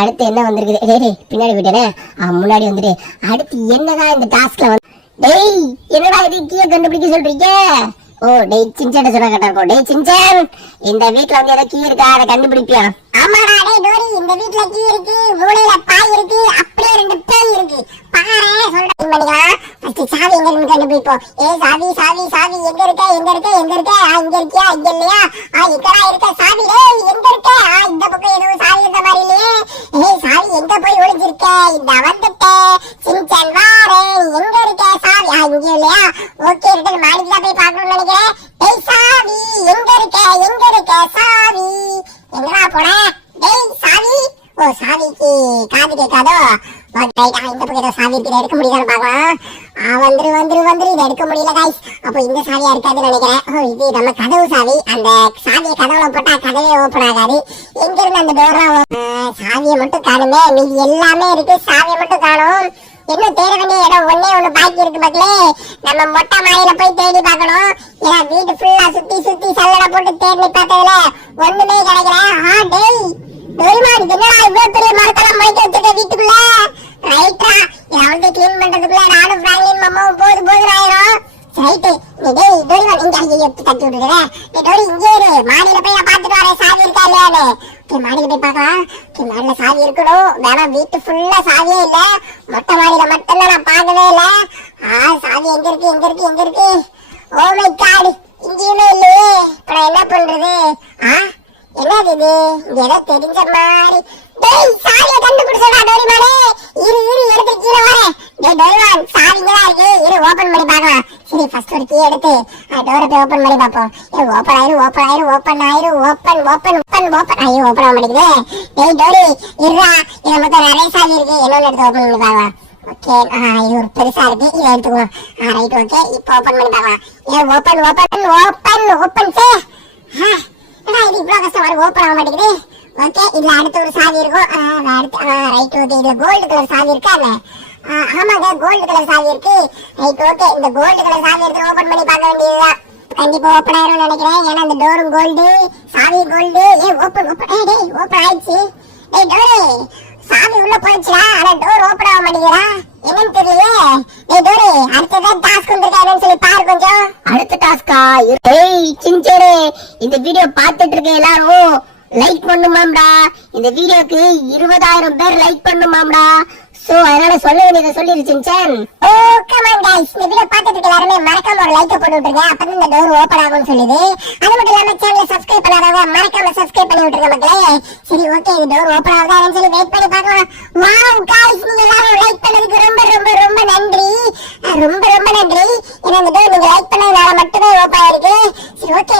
அடுத்து என்ன வந்திருக்குது? டேய் பின்னாடி போயிட்டேனே, முன்னாடி வந்துட்டு அடுத்து என்னதான் இந்த டாஸ்க்ல வந்து. டேய் என்னடா இது கீயை கண்டுபிடிக்க சொல்றீங்க? ஓ டேய் சின்சான் சொன்னா கரெக்டா இருக்கும். டேய் சின்சான், இந்த வீட்ல வந்து ஏதோ கீ இருக்கா, அதை கண்டுபிடிப்பியா? ஆமாடா டேய் டோரி, இந்த வீட்ல கீ இருக்கு, மூளையில பாய் இருக்கு, அப்படியே 2 பேய் இருக்கு. பாரே சொல்றேன் பண்ணிக்கலாம். ஃபர்ஸ்ட் சாவி எங்க இருக்கு கண்டுபிடிப்போம். சாவி சாவி சாவி எங்க இருக்க எங்க இருக்க எங்க இருக்க? இங்க இருக்கியா இங்க இல்லையா? இங்கடா இருக்க சாவி. டேய் எங்க இருக்க? இந்த பக்கம் எதுவும் சாவி இருந்த மாதிரி இல்லையே. சாவி எங்க போய் ஒளிஞ்சிருக்க? இந்த வந்துட்டேன் சின்சான் வாரே. எங்க இருக்க சாவி? இங்க இல்லையா? ஓகே ரிட்டன் மாடிக்கு தான் போய் பார்க்கணும்னு நினைக்கிறேன். டேய் சாவி எங்க இருக்க எங்க இருக்க சாவி? எங்கடா போன? டேய் சாவி. ஓ சாவிக்கு காது கேட்காதோ? இந்த பக்கம் ஏதோ சாவி இருக்கு, எடுக்க முடியலன்னு பாக்கலாம். வந்துரு வந்துரு வந்துரு, இதை எடுக்க முடியல கைஸ். அப்போ இந்த சாவியா இருக்காதுன்னு நினைக்கிறேன். இது நம்ம கதவு சாவி. அந்த சாவியை கதவுல போட்டா கதவே ஓப்பன் ஆகாது. எங்க இருந்து அந்த டோர்லாம்? சாவியை மட்டும் காணுமே, மீதி எல்லாமே இருக்கு, சாவியை மட்டும் காணும். இன்னும் தேட வேண்டிய இடம் ஒண்ணே ஒண்ணு பாக்கி இருக்கு மக்களே. நம்ம மொட்டை மாடியில போய் தேடி பார்க்கணும். ஏன்னா வீட்டு ஃபுல்லா சுத்தி சுத்தி சல்லடை போட்டு தேடி பார்த்ததுல ஒண்ணுமே கிடைக்கல. டேய் டோரிமான், என்னடா இவ்வளவு பெரிய மரத்தெல்லாம் முளைக்க வச்சிருக்க வீட்டுக்குள்ள? ரைட்டா, இதை கிளீன் பண்றதுக்குள்ள நானும் பிராங்க்லின் மாமாவும் போதும் ஆயிரும். ரைட்டு, டேய் டோரிமான் இங்க தட்டி விட்டுடுற. டோரி இங்கே இரு, மாடியில போய் நான் பாத்துட்டு வரேன் சாவி இருக்கா இல்லையான்னு. மாடியில போய் பார்க்கலாம். மாடியில சாவி இருக்கணும். வேணா வீட்டு ஃபுல்லா சாவியே இல்ல, மொட்டை மாடியில மட்டும்தான் நான் பார்க்கவே இல்ல. சாவி எங்க இருக்கு எங்க இருக்கு எங்க இருக்கு? ஓ மை காட், இங்கேயுமே இல்லையே. இப்ப நான் என்ன பண்றது? என்னது இது? இங்க ஏதோ தெரிஞ்ச மாதிரி. டேய் சாவியை கண்டுபிடிச்சடா டோரிமானே. இரு இரு, எடுத்து கீழே வரேன். டேய் டோரிமான், சாவி இங்க தான் இருக்கு, இரு ஓபன் பண்ணி பார்க்கலாம். சரி ஃபர்ஸ்ட் ஒரு கீ எடுத்து டோரை போய் ஓபன் பண்ணி பார்ப்போம். ஓபன் ஆயிரு ஓபன் ஆயிரு ஓபன் ஆயிரு ஓபன் ஓபன் ஓபன் ஓபன். ஐயோ ஓபன் ஆக மாட்டேங்குது. டேய் டோரி இருடா, இதுல மொத்தம் நிறைய சாவி இருக்கு, என்னன்னு எடுத்து ஓபன் பண்ணி பார்க்கலாம். ஓகே, இது ஒரு பெருசா இருக்கு, இதை எடுத்துக்குவோம். ரைட் ஓகே, இப்போ ஓபன் பண்ணி பார்க்கலாம். ஓபன் ஓபன் ஓபன் ஓபன் சே. இது இவ்வளவு கஷ்டமா இருக்கு, ஓபன் ஆக மாட்டேங்குது. ஓகே, இதுல அடுத்து ஒரு சாவி இருக்கும். ரைட் ஓகே, இதுல கோல்டு கலர் சாவி இருக்கா? ஆமாங்க கோல்டு கலர் சாவி இருக்கு. ரைட் ஓகே, இந்த கோல்டு கலர் சாவி எடுத்து ஓபன் பண்ணி பார்க்க வேண்டியதுதான். கண்டிப்பா ஓபன் ஆயிரும் நினைக்கிறேன். ஏன்னா இந்த டோரும் கோல்டு, சாவி கோல்டு. Open open. டேய் ஓபன் ஆயிடுச்சு. டேய் டோரு, சாவி உள்ள போயிடுச்சுடா, ஆனா டோர் ஓபன் ஆக மாட்டேங்குதா, என்னன்னு தெரியலையே. டேய் டோரு, அடுத்ததான் டாஸ்க் வந்திருக்காதுன்னு சொல்லி பாரு கொஞ்சம். அடுத்த டாஸ்கா? டேய் சின்சேனே, இந்த வீடியோ பார்த்துட்டு இருக்க எல்லாரும் லைக் பண்ணுமாம்டா. இந்த வீடியோக்கு 20,000 பேர் லைக் பண்ணுமாம்டா. சோ அதனால சொல்ல வேண்டியதை சொல்லிரு Shinchan. Oh come on guys, இந்த வீடியோ பார்த்துட்டு இருக்க எல்லாரும் மறக்காம ஒரு லைக் போட்டு விட்டுருங்க. அப்பதான் இந்த டோர் ஓபன் ஆகும்னு சொல்லுது. அது மட்டும் இல்லாம சேனலை சப்ஸ்கிரைப் பண்ணாதவங்க மறக்காம சப்ஸ்கிரைப் பண்ணி விட்டுருங்க மக்களே. சரி ஓகே, இந்த டோர் ஓபன் ஆகுதான்னு சொல்லி வெயிட் பண்ணி பார்க்கலாம். வாவ் गाइस, நீங்க எல்லாரும் லைக் பண்ணதுக்கு ரொம்ப ரொம்ப ரொம்ப நன்றி. ரொம்ப ரொம்ப நன்றி. ஏன்னா இந்த டோர் நீங்க லைக் பண்ணதுனால மட்டுமே ஓபன் ஆயிருக்கு. சரி ஓகே,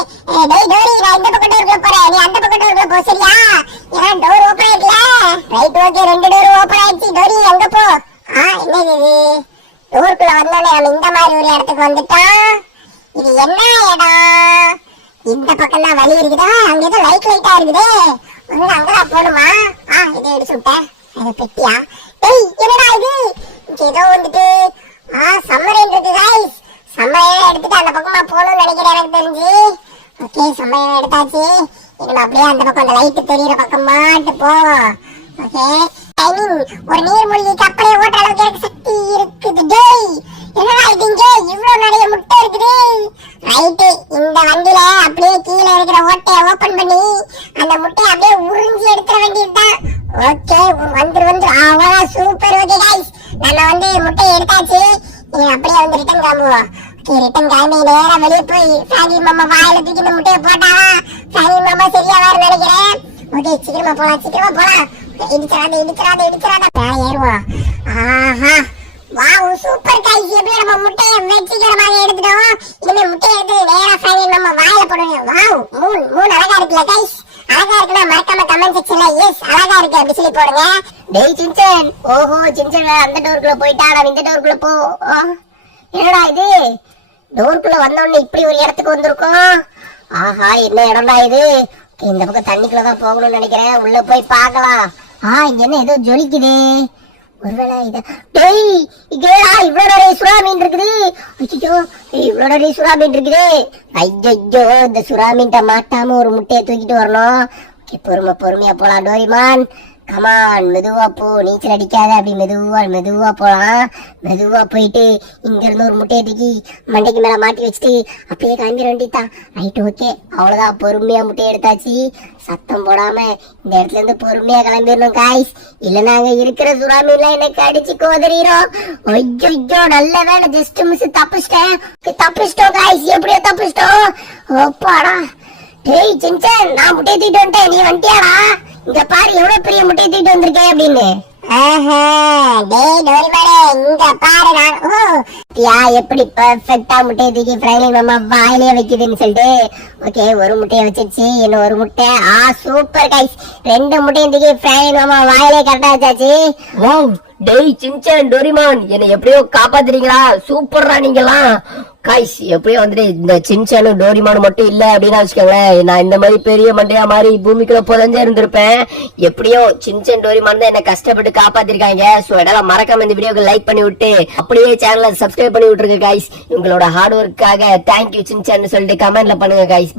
டேய் டோரி, நான் இந்த பக்கம் டோர்ல போறேன், நீ அந்த பக்கம் டோர்ல போ சரியா? ஏன்னா டோர் ஓபன் ஆயிடுல. ரைட் ஓகே, 2 டோர் ஓபன் ஆயிடுச்சு. டோரி அங்க போ. என்னது இது? டோருக்குள்ள வந்தோடனே நம்ம இந்த மாதிரி ஒரு இடத்துக்கு வந்துட்டோம். இது என்ன இடம்? இந்த பக்கம் தான் வழி இருக்குதா? அங்க ஏதோ லைட்டா இருக்குது. அங்கதான் போகணுமா? இதை அடிச்சு விட்டேன். அது பெட்டியா? டேய் என்னடா இது? இங்க ஏதோ வந்துட்டு சம்மரேன் இருக்கு गाइस. சம்மரேன் எடுத்துட்டு அந்த பக்கமா போகணும்னு நினைக்கிறேன் எனக்கு தெரிஞ்சு. ஓகே, சம்மரேன் எடுத்தாச்சு. நம்ம அப்படியே அந்த பக்கம் அந்த லைட் தெரியுற பக்கம் மாட்டு போவோம். ஓகே, ஒரு நீர்மூழ்கி கப்பலை ஓட்டுற அளவுக்கு எனக்கு சக்தி இருக்குது. டேய் என்னடா இது, இங்க இவ்வளவு நிறைய முட்டை இருக்குது. ரைட்டு, இந்த வண்டியில அப்படியே கீழே இருக்கிற ஓட்டையை ஓபன் பண்ணி அந்த முட்டையை அப்படியே உறிஞ்சி எடுத்துற வேண்டியதுதான். ஓகே, வந்துரு அவ்வளவு சூப்பர். ஓகே गाइस, நம்ம வந்து முட்டையை எடுத்தாச்சு. நீங்க அப்படியே வந்து ரிட்டர்ன் கிளம்புவோம். ஓகே, ரிட்டர்ன் கிளம்பி நேரா வெளியே போய் பிராங்கின் மாமா வாயில தூக்கி இந்த முட்டையை போட்டாவா பிராங்கின் மாமா சரியா வர நினைக்கிறேன். ஓகே, சீக்கிரமா போலாம். இடிச்சிராத ஏறுவோம். வாவ் சூப்பர் गाइस, எப்படியே நம்ம முட்டையை வெற்றிகரமாக எடுத்துட்டோம். இனிமே முட்டையை எடுத்து நேரா பிராங்கின் மாமா வாயில போடுங்க. வாவ், மூணு அழகா இருக்குல்ல गाइस? அழகா இருக்குன்னா மறக்காம கமெண்ட் செக்ஷன்ல எஸ் அழகா இருக்கு அப்படி சொல்லி போடுங்க. டேய் சின்சான், ஓஹோ சின்சான் அந்த டோருக்குள்ள போயிட்டா, நான் இந்த டோருக்குள்ள போ. என்னடா இது? டோருக்குள்ள வந்தோடனே இப்படி ஒரு இடத்துக்கு வந்திருக்கோம். என்ன இடம்டா இது? இந்த பக்கம் தண்ணிக்குள்ளதான் போகணும்னு நினைக்கிறேன். உள்ள போய் பார்க்கலாம். இங்க என்ன ஏதோ ஜொலிக்குது? ஒருவேளை இத டேய் இங்கடா இவ்வளவு நிறைய சுறா மீன் இருக்குது. ஐயோ இவ்வளவு நிறைய சுறா மீன் இருக்குது. ஐயோ இந்த சுறா மீன்ட்ட மாட்டாம ஒரு முட்டையை தூக்கிட்டு வரணும். பொறுமையா போலாம் டோரிமான். கமான் மெதுவா போ, நீச்சல் அடிக்காத, அப்படி மெதுவா போலாம். மெதுவா போயிட்டு இங்க இருந்து ஒரு முட்டையை தூக்கி மண்டைக்கு மேல மாட்டி வச்சுட்டு அப்படியே கிளம்பிட வேண்டியதான். ரைட், ஓகே, அவ்வளவுதான். பொறுமையா முட்டையை எடுத்தாச்சு. சத்தம் போடாம இந்த இடத்துல இருந்து பொறுமையா கிளம்பிடணும் காய்ஸ். இல்ல நாங்க இருக்கிற சுறாமி எல்லாம் எனக்கு அடிச்சு கோதறிறோம். ஐயோ, நல்ல வேலை, ஜஸ்ட் மிஸ், தப்பிச்சிட்டோம் காய்ஸ். எப்படியோ தப்பிச்சிட்டோம். அப்பாடா. டேய் சின்சன், நான் முட்டையை தூக்கிட்டு வந்துட்டேன், நீ வந்துட்டியாடா? இங்க பாரு எவ்வளவு பெரிய முட்டையை தூக்கிட்டு வந்திருக்கேன் அப்படின்னு. டேய் டோரிமானே, இங்க பாரு நான். எப்படி பெர்ஃபெக்ட்டா முட்டையை தூக்கி ஃப்ரைலிங் மாமா வாயிலே வைக்குதுன்னு சொல்லிட்டு. ஓகே, ஒரு முட்டையை வச்சிருச்சு, இன்னும் ஒரு முட்டை. சூப்பர் கைஸ், 2 முட்டையும் தூக்கி ஃப்ரைலிங் மாமா வாயிலே கரெக்டா வச்சாச்சு. வாவ், டேய் சின்சான் டோரிமான், என்னை எப்படியோ காப்பாத்துறீங்களா? சூப்பர்ரா நீங்கலாம். காய்ஸ், எப்படியோ வந்துட்டு இந்த சின்சானும் டோரிமானும் மட்டும் இல்ல அப்படின்னா வச்சுக்கோங்களேன், நான் இந்த மாதிரி பெரிய மண்டையா மாதிரி பூமிக்குள்ள புதஞ்சே இருந்திருப்பேன். எப்படியோ சின்சான் டோரிமான் தான் என்ன கஷ்டப்பட்டு காப்பாத்திருக்காங்க. சோ இதெல்லாம் மறக்காம இந்த வீடியோக்கு லைக் பண்ணி விட்டு அப்படியே சேனலை சப்ஸ்கிரைப் பண்ணி விட்டுருங்க காய்ஸ். உங்களோட ஹார்ட் ஒர்க்காக தேங்க்யூ சின்சான்னு சொல்லிட்டு கமெண்ட்ல பண்ணுங்க காய்ஸ்.